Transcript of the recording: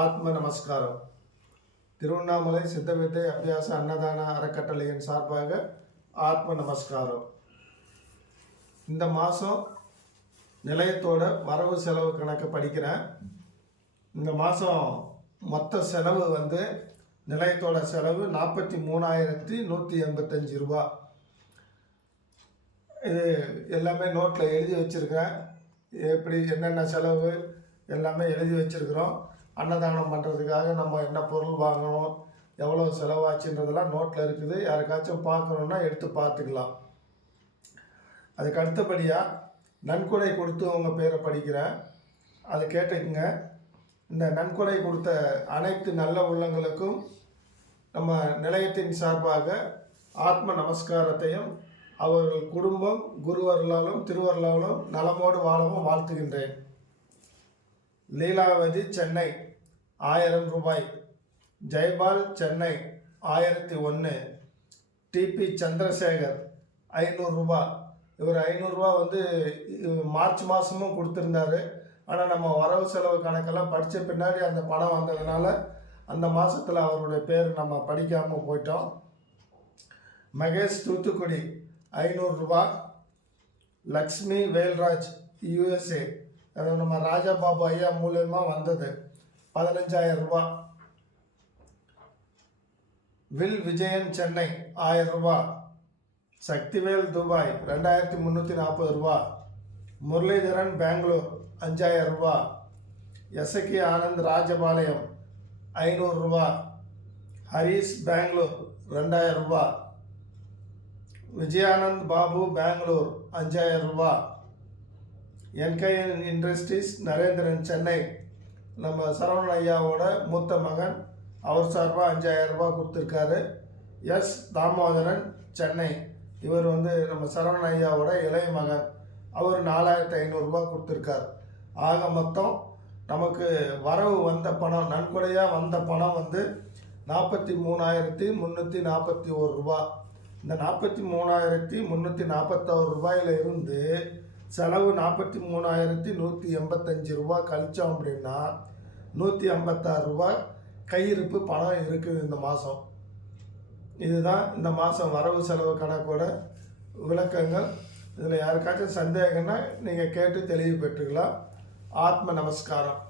ஆத்ம நமஸ்காரம். திருவண்ணாமலை சித்தவித்தை அபியாச அன்னதான அறக்கட்டளையின் சார்பாக ஆத்ம நமஸ்காரம். இந்த மாதம் நிலையத்தோட வரவு செலவு கணக்கு படிக்கிறேன். இந்த மாதம் மொத்த செலவு வந்து நிலையத்தோட செலவு நாற்பத்தி மூணாயிரத்தி நூற்றி எண்பத்தஞ்சு ரூபா. இது எல்லாமே நோட்டில் எழுதி வச்சுருக்கேன் எப்படி என்னென்ன செலவு எல்லாமே எழுதி வச்சுருக்குறோம். அன்னதானம் பண்ணுறதுக்காக நம்ம என்ன பொருள் வாங்கணும் எவ்வளோ செலவாச்சுன்றதெல்லாம் நோட்டில் இருக்குது. யாருக்காச்சும் பார்க்கணுன்னா எடுத்து பார்த்துக்கலாம். அதுக்கு அடுத்தபடியாக நன்கொடை கொடுத்து உங்கள் பேரை படிக்கிறேன். அதை கேட்டுக்குங்க. இந்த நன்கொடை கொடுத்த அனைத்து நல்ல உள்ளங்களுக்கும் நம்ம நிலையத்தின் சார்பாக ஆத்ம நமஸ்காரத்தையும் அவர்கள் குடும்பம் குருவர்களாலும் திருவர்களாலும் நலமோடு வாழவும் வாழ்த்துகின்றேன். லீலாவதி சென்னை ஆயிரம் ரூபாய். ஜெய்பால் சென்னை ஆயிரத்தி ஒன்று டிபி சந்திரசேகர் ஐநூறுரூபா இவர் ஐநூறுரூவா வந்து மார்ச் மாதமும் கொடுத்துருந்தாரு. ஆனால் நம்ம வரவு செலவு கணக்கெல்லாம் படித்த பின்னாடி அந்த பணம் வந்ததுனால அந்த மாதத்தில் அவருடைய பேர் நம்ம படிக்காமல் போயிட்டோம். மகேஷ் தூத்துக்குடி ஐநூறுரூபா லக்ஷ்மி வேல்ராஜ் யூஎஸ்ஏ. அது நம்ம ராஜா பாபு ஐயா மூலயமா வந்தது. பதினஞ்சாயிரம் ரூபாய். வில் விஜயன் சென்னை ஆயிரம் ரூபாய். சக்திவேல் துபாய் ரெண்டாயிரத்தி முந்நூற்றி நாற்பது ரூபா முரளிதரன் பெங்களூர் அஞ்சாயிரம் ரூபா எசகி ஆனந்த் ராஜபாளையம் ஐநூறுரூவா ஹரீஸ் பெங்களூர் ரெண்டாயிரம் ரூபா விஜயானந்த் பாபு பெங்களூர் அஞ்சாயிரம் ரூபா என்கைஎன் இண்டஸ்ட்ரீஸ் நரேந்திரன் சென்னை. நம்ம சரவணன் ஐயாவோட மூத்த மகன் அவர் சார்பாக அஞ்சாயிரம் ரூபாய் கொடுத்துருக்காரு. எஸ் தாமோதரன் சென்னை. இவர் வந்து நம்ம சரவணன் ஐயாவோட இளைய மகன். அவர் நாலாயிரத்தி ஐநூறுரூபா கொடுத்துருக்கார். ஆக மொத்தம் நமக்கு வரவு வந்த பணம் நன்கொடையாக வந்த பணம் வந்து நாற்பத்தி மூணாயிரத்தி முந்நூற்றி நாற்பத்தி ஒரு ரூபா இந்த நாற்பத்தி மூணாயிரத்தி முந்நூற்றி நாற்பத்தோரு ரூபாயில இருந்து செலவு நாற்பத்தி மூணாயிரத்தி நூற்றி எண்பத்தஞ்சு ரூபா கழிச்சோம் அப்படின்னா நூற்றி ஐம்பத்தாறு ரூபா கையிருப்பு பணம் இருக்குது இந்த மாதம் இதுதான் இந்த மாதம் வரவு செலவு கணக்கோட விளக்கங்கள். இதில் யாருக்காச்சும் சந்தேகம்னா நீங்கள் கேட்டு தெளிவு பெற்றுக்கலாம் ஆத்ம நமஸ்காரம்.